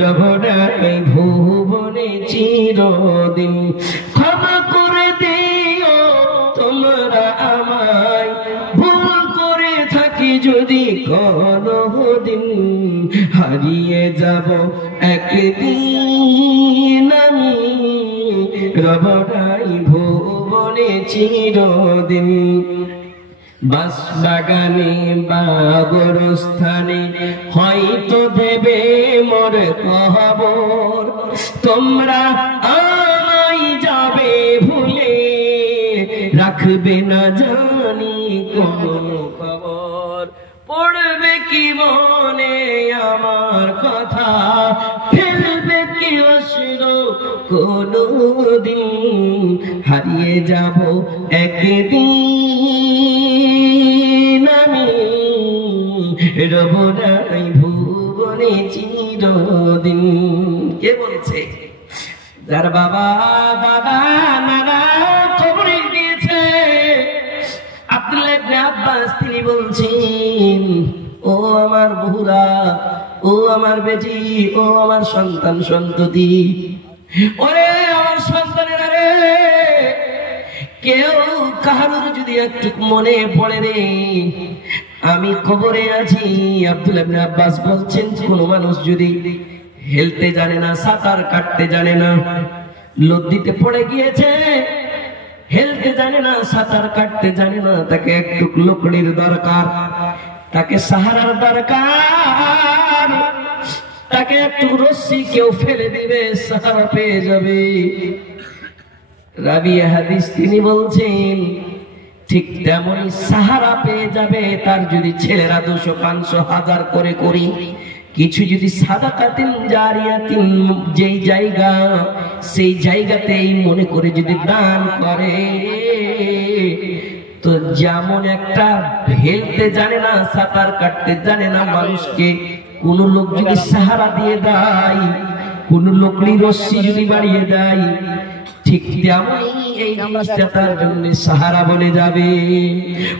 রবনাই ভুবনে চিরদিন। ক্ষমা করে দিও তোমরা আমায়, ভুল করে থাকি যদি কোনদিন। হারিয়ে যাব একদিন আমি, রবনাই ভুবনে চিরদিন। বাসবাগানে বা গোরস্থানে হয়তো দেবে মোর কবর, তোমরা আমায় যাবে ভুলে, রাখবে না জানি কোন খবর। পড়বে কি মনে আমার কথা, ফেলবে কি অশ্রু কোনদিন। হারিয়ে যাব একদিন আমি, রবনাই ভুবনে চিরদিন। কে বলছে? যার বাবা দাদা নানা কবরে গিয়েছে। আব্দুল্লাহ ইবনে আব্বাস তিনি বলছেন, ও আমার বহুরা, ও আমার বেটি, ও আমার সন্তান সন্ততি, ওরে আমার সন্তানেরা রে, কেউ কাহার যদি একটু মনে পড়ে রে আমি কবরে আছি। আব্দুল্লাহ ইবনে আব্বাস বলছেন, কোন মানুষ যদি হেলতে জানে না, সাঁতার কাটতে জানে না, নদীতে পড়ে গিয়েছে, হেলতে জানে না, সাঁতার কাটতে জানে না, তাকে একটু লকড়ির দরকার, তাকে সাহারার দরকার, তাকে একটু রশ্মি কেউ ফেলে দিবে, সাহারা পেয়ে যাবে। রাবি হাদিস তিনি বলছেন, ঠিক তেমনই সাহারা পেয়ে যাবে তার যদি ছেলেরা 200, 500, 1000 করে করি কিছু যদি সাদাকাতিন জারিয়াতিন, যেই জায়গা সেই জায়গাতেই মনে করে যদি দান করে, তো যেমন একটা হেলতে জানে না, সাঁতার কাটতে জানে না মানুষকে কোন লোক যদি সাহারা দিয়ে দেয়, কোন লোকড়ি রশ্মি যদি বাড়িয়ে দেয়, ঠিক তেমনই এই জিনিসটা তার জন্য সাহারা বনে যাবে।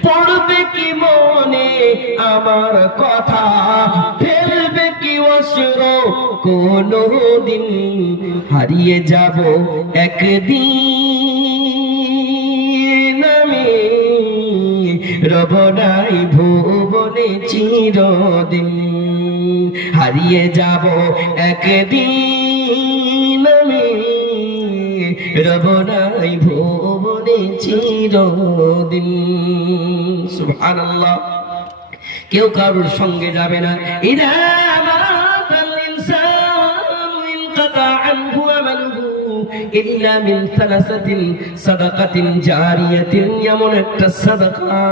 পড়বে কি মনে আমার কথা, ফেলবে কি অশ্রু কোনদিন। হারিয়ে যাব একদিন আমি, রবনাই ভুবনে চিরদিন। হারিয়ে যাব একদিন আমি, রবনাই ভুবনে চিরদিন। সুবহানাল্লাহ। কেউ কারোর সঙ্গে যাবে না। ইদা মাতাল ইনসানু ইনকাতা আনহু আমালুহু ইল্লা মিন সালাসাতিন সাদাকাতিন জারিয়াতিন, এমন একটা সাদাকা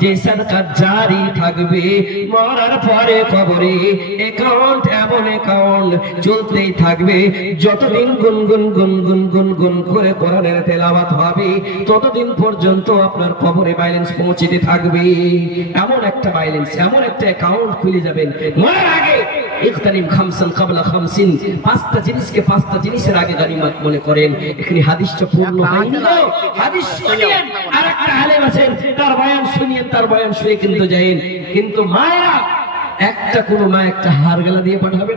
যে সাদাকা জারি থাকবে মরার পরে কবরে। অ্যাকাউন্ট এমন অ্যাকাউন্ট চলতেই থাকবে, যতদিন গুনগুন গুনগুন গুনগুন করে কোরআনের তেলাওয়াত হবে ততদিন পর্যন্ত আপনার কবরে ব্যালেন্স পৌঁছতে থাকবে। এমন একটা ব্যালেন্স, এমন একটা অ্যাকাউন্ট খুলে যাবেন মরার আগে। ইখতানিম খামসান ক্বাবলা খামসিন, 5টা জিনিসকে 5টা জিনিসের আগে গনিমত মনে করেন। এখানে হাদিসটা পূর্ণ হয়নি তো, হাদিস শুনিয়েন, আরেকটা আলেম আছেন তার বয়ান শুনিয়েন, তার বয়ান শুনে কিন্তু যায়েন। কিন্তু মায়েরা একটা, কোন মা একটা হার গলা দিয়ে পাঠাবে।